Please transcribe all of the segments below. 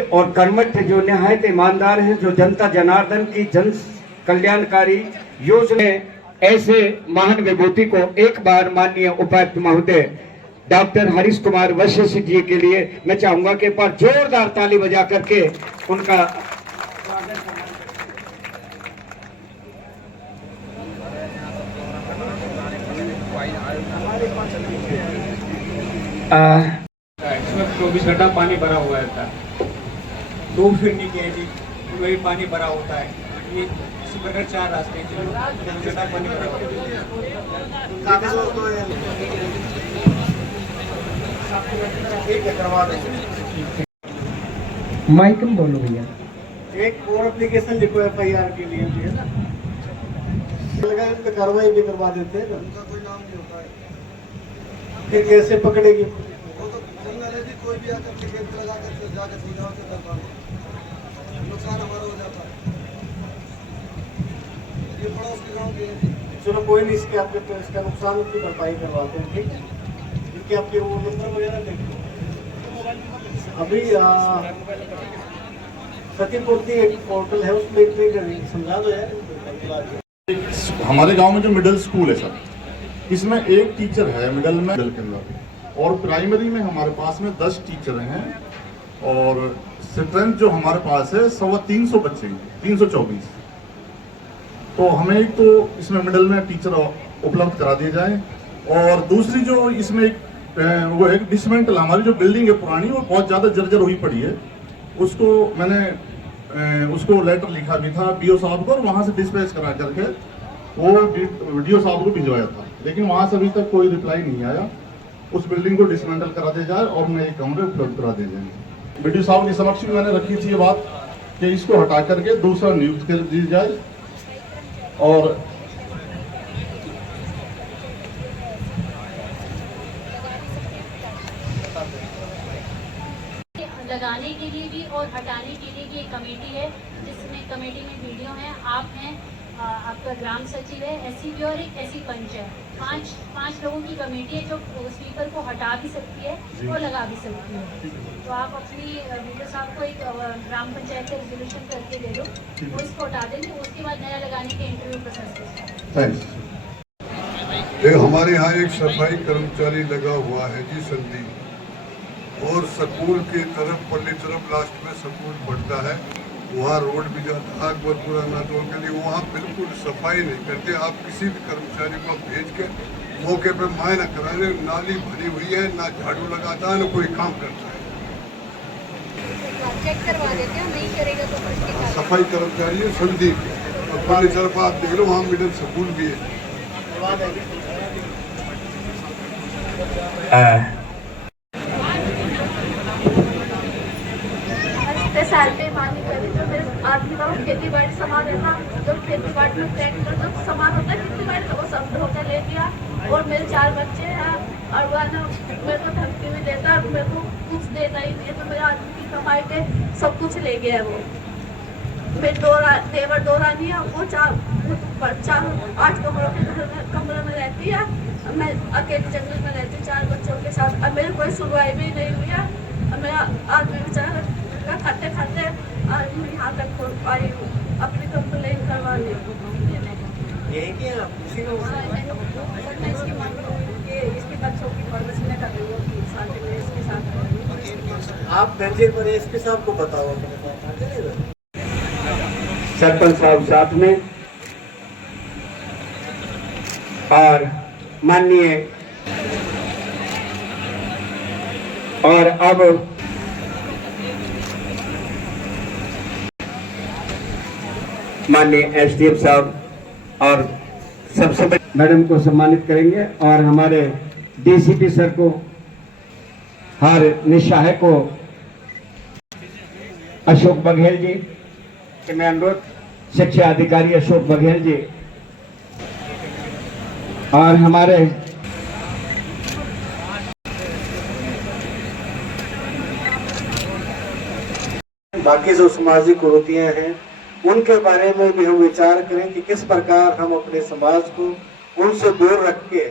और कर्मठ जो निहायत ईमानदार हैं, जो जनता जनार्दन की जन कल्याणकारी योजना, ऐसे महान विभूति को एक बार माननीय उपायुक्त महोदय डॉक्टर हरीश कुमार वशिष्ठ जी के लिए मैं चाहूंगा कि एक बार जोरदार ताली बजा करके उनका इसमें 24 घंटा पानी भरा हुआ था, 2 फीट नीचे जी वही पानी भरा होता है। ये इसी प्रकार 4 रास्ते हैं, 24 घंटा पानी भरा होता है। माइक में बोलो भैया। एक और एप्लीकेशन लिखो FIR के लिए है ना, लगा इस पे कार्रवाई भी करवा देते हैं ना, उनका कोई नाम नहीं होता है, फिर कैसे पकड़ेगी? वो तो जंगल है जी, कोई भी आकर टिकट लगा कर जाकर सीधा होकर करवा दे, नुकसान हमारा हो जाता है। ये पड़ोस के गांव के हैं, चलो कोई नहीं, इसके आपके तो इसका नुकसान की भरपाई करवाते हैं, ठीक है? क्योंकि आपके वो नंबर वगैरह देखो अभी क्षतिपूर्ति एक पोर्टल है, उसमें एक समझा दो यार। हमारे गांव में जो मिडिल स्कूल है सर, इसमें एक टीचर है मिडिल में, मिडिल के अंदर, और प्राइमरी में हमारे पास में 10 टीचर हैं, और स्ट्रेंथ जो हमारे पास है 350 बच्चे हैं, 324। तो हमें एक तो इसमें मिडिल में टीचर उपलब्ध करा दिए जाए, और दूसरी जो इसमें एक वो है डिसमेंटल, हमारी जो बिल्डिंग है पुरानी, वो बहुत ज़्यादा जर्जर हुई पड़ी है, उसको मैंने उसको लेटर लिखा भी था BO साहब को, और वहाँ से डिस्पैच करा करके वो DO साहब को भिजवाया था, लेकिन वहाँ से अभी तक कोई रिप्लाई नहीं आया। उस बिल्डिंग को डिसमेंटल करा दिया जाए और नए कमरे उपलब्ध करा दिए जाए। BDO साहब के समक्ष भी मैंने रखी थी ये बात कि इसको हटा करके दूसरा नियुक्त कर दी जाए, और लगाने के लिए भी और हटाने के लिए भी एक कमेटी है, जिसमें कमेटी में वीडियो है, आप हैं, आपका ग्राम सचिव है, SCB और एक SC पंच है। पांच लोगों की कमेटी है जो स्पीकर को हटा भी सकती है और लगा भी सकती है। तो आप अपनी वीडियो साहब को एक ग्राम पंचायत का रेजोल्यूशन करके दे दो, वो इसको हटा देंगे, उसके बाद नया लगाने के इंटरव्यू प्रोसेस है। हमारे यहाँ एक सफाई कर्मचारी लगा हुआ है जी, संदीप, और स्कूल की तरफ पल्ली तरफ लास्ट में स्कूल पड़ता है, वहाँ रोड भी जाता है अकबरपुरा नादौल के लिए, वहाँ बिल्कुल सफाई नहीं करते। आप किसी भी कर्मचारी को भेज के मौके पर मुआयना कराने, नाली भरी हुई है, ना झाड़ू लगाता है, ना कोई काम करता है। चेक करवा देते हैं, नहीं करेगा तो सफाई कर्मचारी है संदीप, और पल्ली तरफ आप देख लो वहाँ मिडिल स्कूल भी है। साल पे मानी करी तो मेरे आदमी का खेती बाड़ी सामान है ना, जो खेती बाड़ी में ट्रैक्टर जो सामान होता है खेती बाड़ी का वो सब होता ले दिया, और मेरे 4 बच्चे हैं, और वह ना मेरे को धमकी भी देता है, मेरे को कुछ देता ही नहीं है, तो मेरे आदमी की कमाई पे सब कुछ ले गया है। वो मेरे देवर 2 रानी है, वो 8 कमरों में रहती है, मैं अकेले जंगल में रहती हूँ 4 बच्चों के साथ। अब मेरी कोई सुनवाई भी नहीं हुई है, मेरा आदमी बेचारा खाते खाते आज यहाँ तक आई हूँ, अपनी कंप्लेन करवा ली। इसके बच्चों की परवरिश में कर रही हो इसके साथ, आप दर्जे पर SP साहब को बताओ, सरपंच साहब साथ में, और माननीय, और अब माननीय SDM साहब और सबसे बड़े मैडम को सम्मानित करेंगे, और हमारे DCP सर को, हर निशाह को अशोक बघेल जी के मैं अनुरोध, शिक्षा अधिकारी अशोक बघेल जी, और हमारे बाकी जो सामाजिक कुरीतियां हैं उनके बारे में भी हम विचार करें कि किस प्रकार हम अपने समाज को उनसे दूर रख के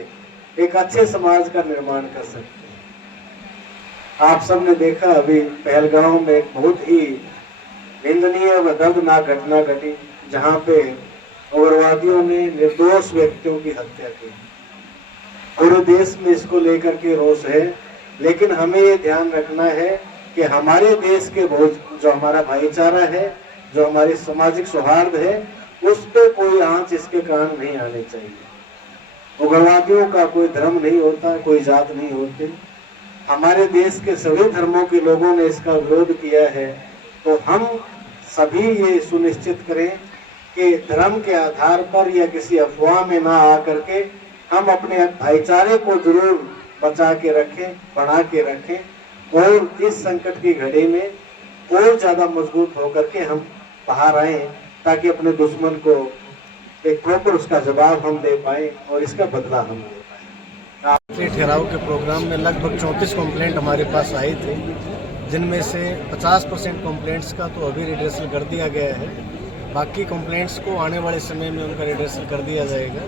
एक अच्छे समाज का निर्माण कर सकते हैं। आप सबने देखा अभी पहलगांव में एक बहुत ही निंदनीय व दर्दनाक घटना घटी, जहां पे उग्रवादियों ने निर्दोष व्यक्तियों की हत्या की। पूरे देश में इसको लेकर के रोष है, लेकिन हमें ये ध्यान रखना है कि हमारे देश के जो हमारा भाईचारा है, जो हमारी सामाजिक सौहार्द है, उस पे कोई आंच इसके कारण नहीं आने चाहिए। उग्रवादियों का कोई धर्म नहीं होता, कोई जात नहीं होती। हमारे देश के सभी धर्मों के लोगों ने इसका विरोध किया है, तो हम सभी ये सुनिश्चित करें कि धर्म के आधार पर या किसी अफवाह में ना आकर के हम अपने भाईचारे को जरूर बचा के रखें, बढ़ा के रखें और इस संकट की घड़ी में और ज्यादा मजबूत होकर के हम बाहर आए, ताकि अपने दुश्मन को एक प्रॉपर उसका जवाब हम दे पाए और इसका बदला हम दे पाए। ठहराव के प्रोग्राम में लगभग 34 कंप्लेंट हमारे पास आई थी, जिनमें से 50% कंप्लेंट्स का तो अभी रिड्रेसल कर दिया गया है। बाकी कंप्लेंट्स को आने वाले समय में उनका रिड्रेसल कर दिया जाएगा।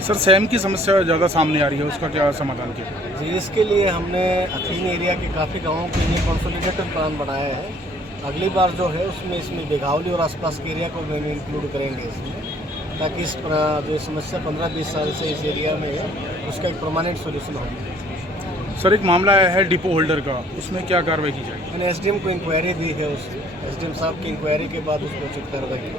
सर सैम की समस्या ज़्यादा सामने आ रही है, उसका क्या समाधान किया जी? इसके लिए हमने अथीन एरिया के काफ़ी गाँवों के लिए कंसोलिडेटेड प्लान बनाया है। अगली बार जो है इसमें बेघावली और आसपास के एरिया को भी इंक्लूड करेंगे इसमें, ताकि इस जो समस्या 15-20 साल से इस एरिया में है उसका एक परमानेंट सोल्यूशन हो। सर एक मामला आया है डिपो होल्डर का, उसमें क्या कार्रवाई की जाएगी? मैंने एसडीएम को इंक्वायरी दी है, उस एसडीएम साहब की इंक्वायरी के बाद उसको उचित कार्रवाई की।